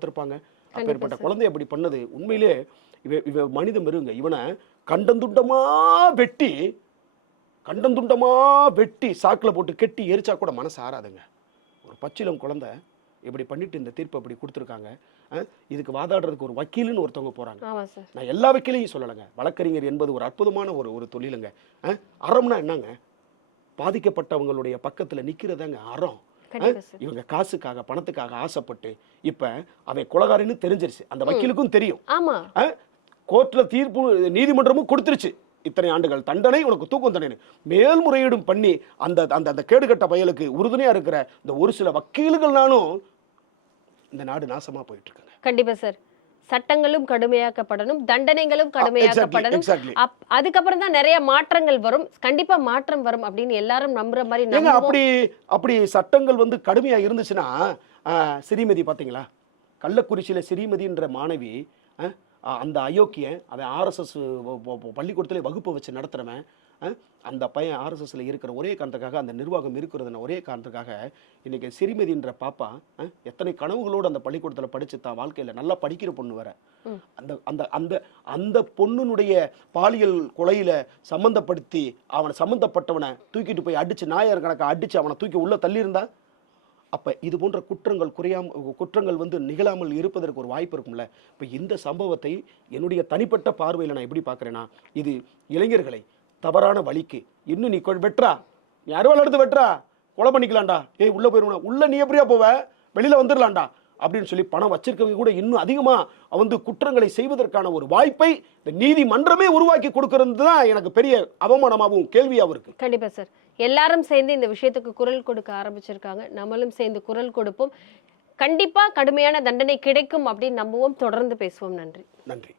வளர்த்துருப்பாங்க. அப்பேற்பட்ட குழந்தை அப்படி பண்ணது உண்மையிலே இவ மனித மிருங்க. இவனை கண்டந்துண்டமா வெட்டி சாக்கில் போட்டு கெட்டி எரிச்சா கூட மனசு ஆறாதுங்க. ஒரு பச்சிலம் குழந்தை இப்படி பண்ணிட்டு இந்த தீர்ப்பு அப்படி கொடுத்துருக்காங்க. இதுக்கு வாதாடுறதுக்கு ஒரு வக்கீலுன்னு ஒருத்தவங்க போறாங்க. நான் எல்லா வக்கீலையும் சொல்லலைங்க. வழக்கறிஞர் என்பது ஒரு அற்புதமான ஒரு தொழிலுங்க. அறம்னா என்னங்க? பாதிக்கப்பட்டவங்களுடைய பக்கத்துல நிக்கிறதாங்க அறம். இவங்க காசுக்காக பணத்துக்காக ஆசைப்பட்டு இப்ப அவன் கொலைகாரன்னு தெரிஞ்சிருச்சு. அந்த வக்கீலுக்கும் தெரியும். கோர்ட்ல தீர்ப்பு நீதிமன்றமும் கொடுத்துருச்சு. இத்தனை ஆண்டுகள் தண்டனை, உனக்கு தூக்கம் தண்டனை. மேல்முறையீடும் பண்ணி அந்த அந்த கேடுகட்ட பயலுக்கு உறுதுணையா இருக்கிற இந்த ஒரு சில வக்கீல்கள்னாலும் இந்த நாடு நாசமா போயிட்டு இருக்குங்க. கண்டிப்பா சார். சட்டங்களும் கடுமையாக்கப்படணும், தண்டனைகளும் கடுமையாக்கப்படணும். அதுக்கப்புறம் தான் நிறைய மாற்றங்கள் வரும். கண்டிப்பா மாற்றம் வரும் அப்படின்னு எல்லாரும் நம்புற மாதிரி. அப்படி சட்டங்கள் வந்து கடுமையா இருந்துச்சுன்னா, ஸ்ரீமதி பாத்தீங்களா, கள்ளக்குறிச்சியில ஸ்ரீமதின்ற மாணவி, அந்த அயோக்கியன் அவன் RSS பள்ளிக்கூடத்துல வகுப்பு வச்சு நடத்துறவன், அந்த பையன் RSSல இருக்கிற ஒரே காரணத்துக்காக, அந்த நிர்வாகம் இருக்கிறதுன ஒரே காரணத்துக்காக இன்னைக்கு ஸ்ரீமதின்ற பாப்பா எத்தனை கனவுகளோடு அந்த பள்ளிக்கூடத்தில் படிச்சு தான் வாழ்க்கையில் நல்லா படிக்கிற பொண்ணு வர அந்த அந்த அந்த அந்த பொண்ணுனுடைய பாலியல் கொலையில சம்பந்தப்படுத்தி அவனை சம்பந்தப்பட்டவனை தூக்கிட்டு போய் அடிச்சு நாயர் கணக்கா அடிச்சு அவனை தூக்கி உள்ள தள்ளியிருந்தா, அப்ப இது போன்ற குற்றங்கள் வந்து நிகழாமல் இருப்பதற்கு ஒரு வாய்ப்பு இருக்கும்ல. இப்ப இந்த சம்பவத்தை என்னுடைய தனிப்பட்ட பார்வையில் நான் எப்படி பார்க்கிறேன்னா, இது இளைஞர்களை தவறான வழிக்கு இன்னும் நீ வெட்டுறா, நீ அறுவாள் எடுத்து வெட்டுறா, கொலை பண்ணிக்கலாம்டா, உள்ள போயிருவா, உள்ள நீ எப்படியா போவ, வெளியில வந்துடலாம்டா அப்படின்னு சொல்லி பணம் வச்சிருக்கவங்க கூட இன்னும் அதிகமா வந்து குற்றங்களை செய்வதற்கான ஒரு வாய்ப்பை இந்த நீதிமன்றமே உருவாக்கி கொடுக்கிறது தான் எனக்கு பெரிய அவமானமாகவும் கேள்வியாகவும் இருக்கு. கண்டிப்பா சார். எல்லாரும் சேர்ந்து இந்த விஷயத்துக்கு குரல் கொடுக்க ஆரம்பிச்சிருக்காங்க. நம்மளும் சேர்ந்து குரல் கொடுப்போம். கண்டிப்பா கடுமையான தண்டனை கிடைக்கும் அப்படின்னு நம்புவோம். தொடர்ந்து பேசுவோம். நன்றி.